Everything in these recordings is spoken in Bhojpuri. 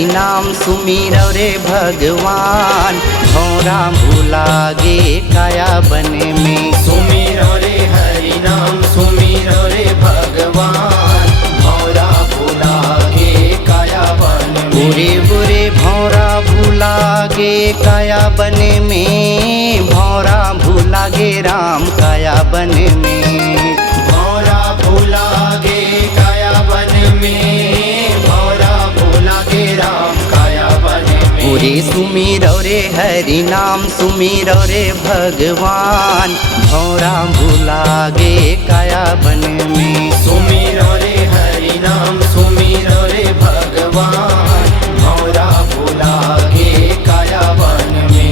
हरि नाम सुमिरौ रे भगवान, भौरा भूला गे काया बन में। सुमिरौ रे हरि नाम सुमिरौ रे भगवान, भौरा भूला गे काया बन में। बुरे बुरे भौरा भूला गे काया बन में, भौरा भूला गे राम काया बन में। भौरा भूला गे काया बन में, भौरा भूला गे राम काया बन में। पूरे सुमिरौ रे हरि नाम सुमिरौ रे भगवान, भौरा भूला गे काया बन में। सुमिरौ रे हरि नाम सुमिरौ रे भगवान, भौरा भूला गे काया बन में।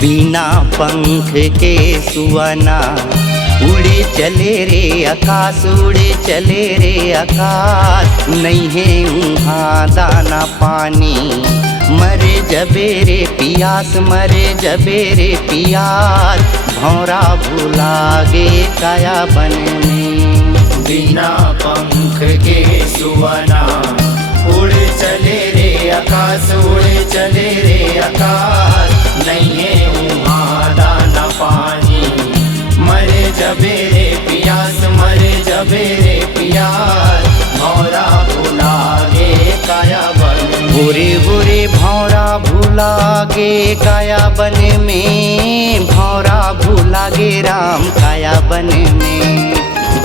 बिना पंख के सुअना उड़े चले रे आकाश, उड़े चले रे आकाश। नहीं है उहाँ दाना पानी, मरे जबेरे पियास, मरे जबेरे पियास। भौरा भूला गे काया बन में। बिना पंख के सुअना उड़ चले रे आकाश, उड़ चले रे आकाश। नहीं है उहाँ दाना पानी, मरे जबेरे पियास, मरे जबेरे पियास। भौरा भूला गे काया बन में। बुरे बुरे भौरा भूला गे काया बन में, भौरा भूला गे राम काया बन में।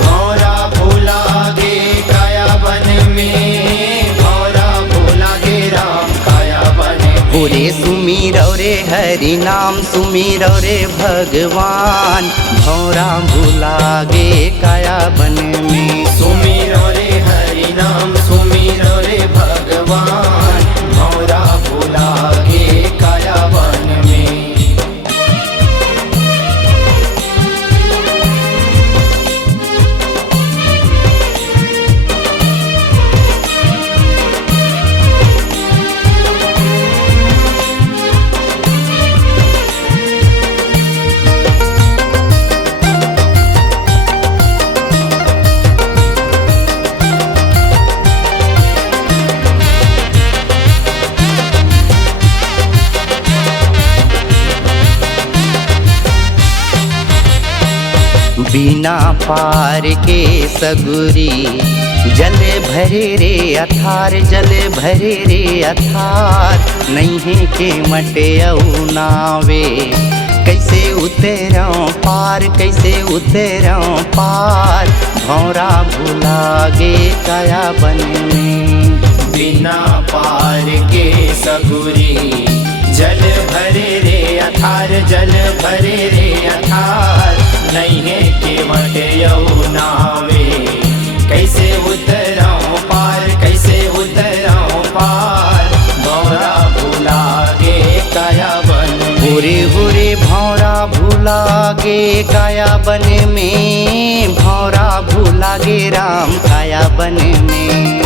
भौरा भूला गे काया बन में, भौरा भूला गे राम काया बन में। पूरे सुमिरौ रे हरि नाम सुमिरौ रे भगवान, भौरा भूला गे काया बन में। सुमिरौ रे हरि नाम सुमिरौ रे भगवान, भौरा भूला गे काया बन में। बिना पार के सगुरी जल भरे रे अथार, जल भरे रे अथार। नहीं है के मटे औ नावे, कैसे उतरऊं पार, कैसे उतरऊं पार। भौरा भूला गे काया बन में। बिना पार के सगुरी जल भरे रे अथार, जल भरे रे अथार। नहीं है के मटे नावे, कैसे उतराऊं पार, कैसे उतराऊं पार। भौरा भूला गे काया बन में। बुरे बुरे भौरा भूला गे काया बन में, भौरा भूला गे राम काया बन में।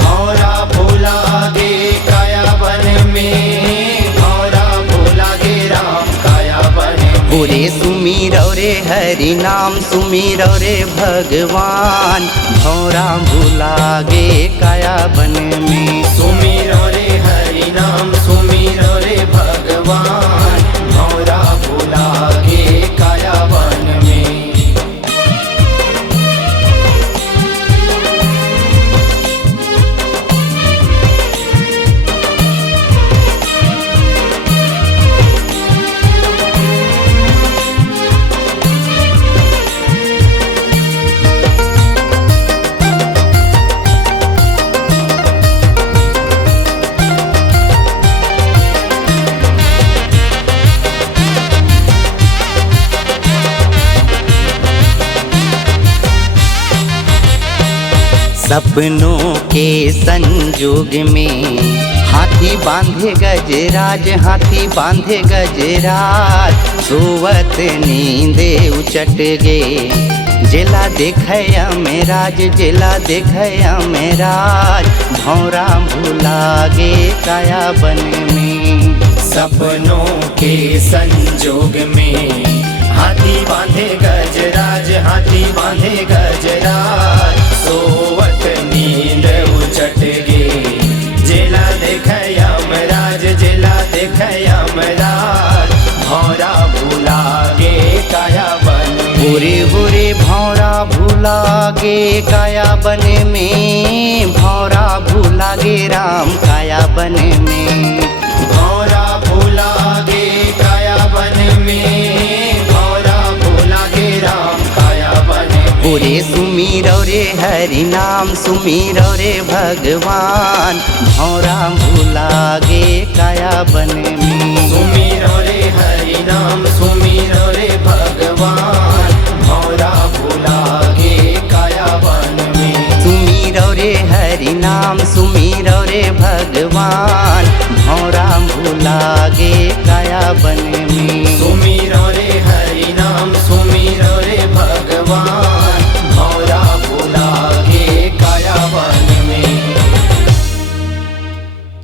भौरा भूला गे काया बन में, भौरा भूला गे राम काया बन में। पूरे सुमिरौ रे हरि नाम सुमिरौ रे भगवान, भौरा भूला गे काया बन में। सुमिरौ रे हरि नाम सुमिरौ रे भगवान, भौरा भूला गे काया बन में। सपनों के संजोग में हाथी बांधे गजराज, हाथी बांधे गजराज, सोवत नींदे उचट गे, जिला देखया मेराज, जिला देखया मेराज, भौरा भुला गे काया बन में। सपनों के संजोग में हाथी बांधे गजराज, हाथी बांधे गजराज, सोवत नींद उचट गे, जिला देखया मेराज, जिला देखया मेराज, भौरा भुला गे काया बन में। बुरे बुरे भौरा भुला गे काया बन में, भौरा भुला गे राम काया बन में। भौरा भुला गे काया बन में, भौरा भुला गे राम काया बन में। पूरे सुमीरो रे हरि नाम, सुमीरो रे भगवान, भौरा भुला गे काया बन में। सुमीरो रे हरि नाम, सुमीरो रे भगवान, भौरा भुला गे काया बन में। सुमीरो रे हरि नाम, सुमीरो रे भगवान, भौरा भुला गे काया बन में। सुमीरो रे हरि नाम, सुमीरो रे भगवान,